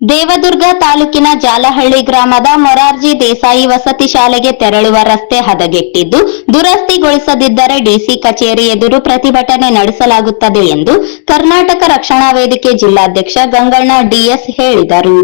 ದೇವದುರ್ಗ ತಾಲೂಕಿನ ಜಾಲಹಳ್ಳಿ ಗ್ರಾಮದ ಮೊರಾರ್ಜಿ ದೇಸಾಯಿ ವಸತಿ ಶಾಲೆಗೆ ತೆರಳುವ ರಸ್ತೆ ಹದಗೆಟ್ಟಿದ್ದು, ದುರಸ್ತಿಗೊಳಿಸದಿದ್ದರೆ ಡಿಸಿ ಕಚೇರಿ ಎದುರು ಪ್ರತಿಭಟನೆ ನಡೆಸಲಾಗುತ್ತದೆ ಎಂದು ಕರ್ನಾಟಕ ರಕ್ಷಣಾ ವೇದಿಕೆ ಜಿಲ್ಲಾಧ್ಯಕ್ಷ ಗಂಗಣ್ಣ ಡಿಎಸ್ ಹೇಳಿದರು.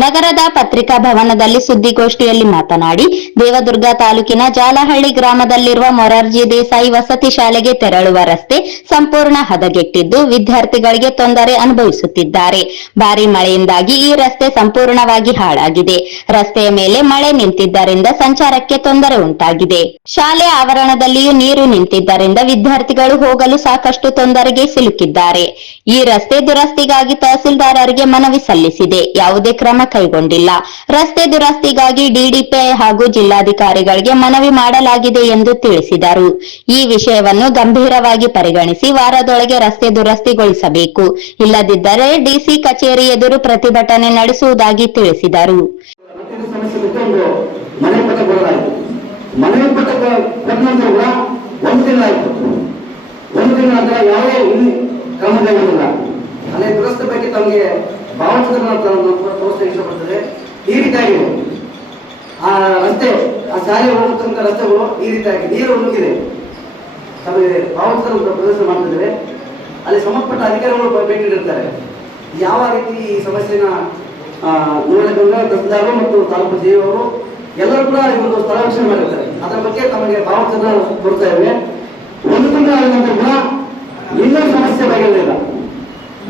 ನಗರದ ಪತ್ರಿಕಾ ಭವನದಲ್ಲಿ ಸುದ್ದಿಗೋಷ್ಠಿಯಲ್ಲಿ ಮಾತನಾಡಿ, ದೇವದುರ್ಗ ತಾಲೂಕಿನ ಜಾಲಹಳ್ಳಿ ಗ್ರಾಮದಲ್ಲಿರುವ ಮೊರಾರ್ಜಿ ದೇಸಾಯಿ ವಸತಿ ಶಾಲೆಗೆ ತೆರಳುವ ರಸ್ತೆ ಸಂಪೂರ್ಣ ಹದಗೆಟ್ಟಿದ್ದು, ವಿದ್ಯಾರ್ಥಿಗಳಿಗೆ ತೊಂದರೆ ಅನುಭವಿಸುತ್ತಿದ್ದಾರೆ. ಭಾರೀ ಮಳೆಯಿಂದಾಗಿ ಈ ರಸ್ತೆ ಸಂಪೂರ್ಣವಾಗಿ ಹಾಳಾಗಿದೆ. ರಸ್ತೆಯ ಮೇಲೆ ಮಳೆ ನಿಂತಿದ್ದರಿಂದ ಸಂಚಾರಕ್ಕೆ ತೊಂದರೆ ಉಂಟಾಗಿದೆ. ಶಾಲೆ ಆವರಣದಲ್ಲಿಯೂ ನೀರು ನಿಂತಿದ್ದರಿಂದ ವಿದ್ಯಾರ್ಥಿಗಳು ಹೋಗಲು ಸಾಕಷ್ಟು ತೊಂದರೆಗೆ ಸಿಲುಕಿದ್ದಾರೆ. ಈ ರಸ್ತೆ ದುರಸ್ತಿಗಾಗಿ ತಹಸೀಲ್ದಾರರಿಗೆ ಮನವಿ ಸಲ್ಲಿಸಿದೆ. ಯಾವುದೇ ಕ್ರಮ ಕೈಗೊಂಡಿಲ್ಲ. ರಸ್ತೆ ದುರಸ್ತಿಗಾಗಿ ಡಿಡಿಪಿಐ ಹಾಗೂ ಜಿಲ್ಲಾಧಿಕಾರಿಗಳಿಗೆ ಮನವಿ ಮಾಡಲಾಗಿದೆ ಎಂದು ತಿಳಿಸಿದರು. ಈ ವಿಷಯವನ್ನು ಗಂಭೀರವಾಗಿ ಪರಿಗಣಿಸಿ ವಾರದೊಳಗೆ ರಸ್ತೆ ದುರಸ್ತಿಗೊಳಿಸಬೇಕು. ಇಲ್ಲದಿದ್ದರೆ ಡಿಸಿ ಕಚೇರಿ ಎದುರು ಪ್ರತಿಭಟನೆ ನಡೆಸುವುದಾಗಿ ತಿಳಿಸಿದರು. ದುರಸ್ತಿ ಬಗ್ಗೆ ತಮಗೆ ಭಾವಚಿತ್ರವನ್ನು ತೋರಿಸಲು ಇಷ್ಟಪಡ್ತದೆ. ಈ ರೀತಿಯಾಗಿ ಆ ರಸ್ತೆ, ಆ ಶಾಲೆ ಹೋಗುತ್ತಂತ ರಸ್ತೆಗಳು ಈ ರೀತಿಯಾಗಿ ನೀರು ನುಗ್ಗಿದೆ. ತಮಗೆ ಭಾವಚಿತ್ರ ಪ್ರದರ್ಶನ ಮಾಡ್ತಿದ್ದಾರೆ. ಅಲ್ಲಿ ಸಂಬಂಧಪಟ್ಟ ಅಧಿಕಾರಿಗಳು ಭೇಟಿ ನೀಡಿರ್ತಾರೆ. ಯಾವ ರೀತಿ ಈ ಸಮಸ್ಯೆನ ನೋಡಬೇಕಂದ್ರೆ ತಹಸೀಲ್ದಾರರು ಮತ್ತು ತಾಲೂಕು ಜಿಯವರು ಎಲ್ಲರೂ ಕೂಡ ಈ ಒಂದು ಸ್ಥಳ ವೀಕ್ಷಣೆ ಮಾಡಿರ್ತಾರೆ. ಅದರ ಬಗ್ಗೆ ತಮಗೆ ಭಾವಚಿತ್ರ ಕೊಡ್ತಾ ಇವೆ. ಒಂದು ತಿಂಗಳ ನಂತರ ಕೂಡ ಇನ್ನೂ ಸಮಸ್ಯೆ ಬಗೆಹರಿಲ್ಲ.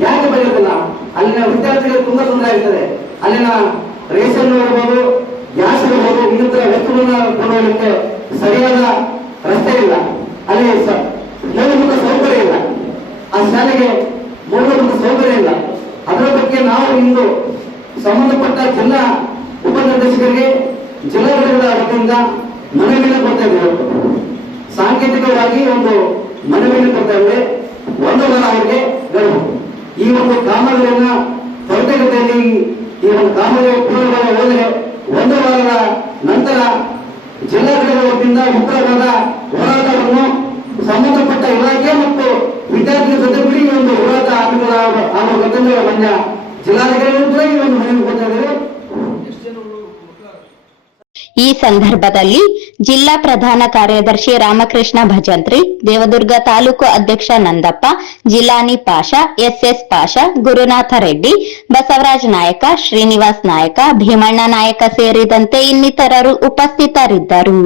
ಯಾಕೆ ಬಗೆಹರಿಲ್ಲ? ಅಲ್ಲಿನ ವಿದ್ಯಾರ್ಥಿಗಳಿಗೆ ತುಂಬಾ ತೊಂದರೆ ಆಗ್ತದೆ. ಅಲ್ಲಿನ ರೇಷನ್ ಇರಬಹುದು, ಗ್ಯಾಸ್ ಇರಬಹುದು, ಇನ್ನಿತರ ವಸ್ತುಗಳನ್ನ ಕೊಂಡೊಯ್ಯಲಿಕ್ಕೆ ಸರಿಯಾದ ರಸ್ತೆ ಇಲ್ಲ. ಅಲ್ಲಿ ಮೂಲಭೂತ ಸೌಕರ್ಯ ಇಲ್ಲ. ಆ ಶಾಲೆಗೆ ಮೂಲಭೂತ ಸೌಕರ್ಯ ಇಲ್ಲ. ಅದರ ಬಗ್ಗೆ ನಾವು ಇಂದು ಸಂಬಂಧಪಟ್ಟ ಜಿಲ್ಲಾ ಉಪನಿರ್ದೇಶಕರಿಗೆ ಜಿಲ್ಲಾಡಳಿತದ ವತಿಯಿಂದ ಮನವಿಯನ್ನು ಕೊಡ್ತಾ ಇದ್ದೇವೆ. ಸಾಂಕೇತಿಕವಾಗಿ ಒಂದು ಮನವಿಯನ್ನು ಕೊಡ್ತಾ ಇದ್ದೇವೆ. ಒಂದು ವಾರ ಅವರಿಗೆ ಗಡುವು. ಈ ಒಂದು ಕಾಮಗಾರಿಯನ್ನ ತ್ವರಿತಗತಿಯಲ್ಲಿ ಈ ಒಂದು ಕಾಮಗಾರಿ ಪೂರ್ಣವಾಗಿ ಹೋದರೆ ಒಂದು ವಾರದ ನಂತರ ಜಿಲ್ಲಾಡಳಿತದ ವತಿಯಿಂದ ಉಗ್ರವಾದ ಹೋರಾಟವನ್ನು ಸಂಬಂಧಪಟ್ಟ ಇಲಾಖೆ ಮತ್ತು ವಿದ್ಯಾರ್ಥಿಗಳ ಜೊತೆಗೂಡಿ ಈ ಒಂದು ಹೋರಾಟ ಆಗುವ ಮಂಡ್ಯ ಜಿಲ್ಲಾಧಿಕಾರಿಗಳು ಕೂಡ ಈ ಒಂದು ಮನವಿ ಕೊಡ್ತಾ ಇದ್ದಾರೆ. ಈ ಸಂದರ್ಭದಲ್ಲಿ ಜಿಲ್ಲಾ ಪ್ರಧಾನ ಕಾರ್ಯದರ್ಶಿ ರಾಮಕೃಷ್ಣ ಭಜಂತ್ರಿ, ದೇವದುರ್ಗ ತಾಲೂಕು ಅಧ್ಯಕ್ಷ ನಂದಪ್ಪ, ಜಿಲಾನಿ ಪಾಷಾ, ಎಸ್ಎಸ್ ಪಾಷಾ, ಗುರುನಾಥ ರೆಡ್ಡಿ, ಬಸವರಾಜ ನಾಯಕ, ಶ್ರೀನಿವಾಸ್ ನಾಯಕ, ಭೀಮಣ್ಣ ನಾಯಕ ಸೇರಿದಂತೆ ಇನ್ನಿತರರು ಉಪಸ್ಥಿತರಿದ್ದರು.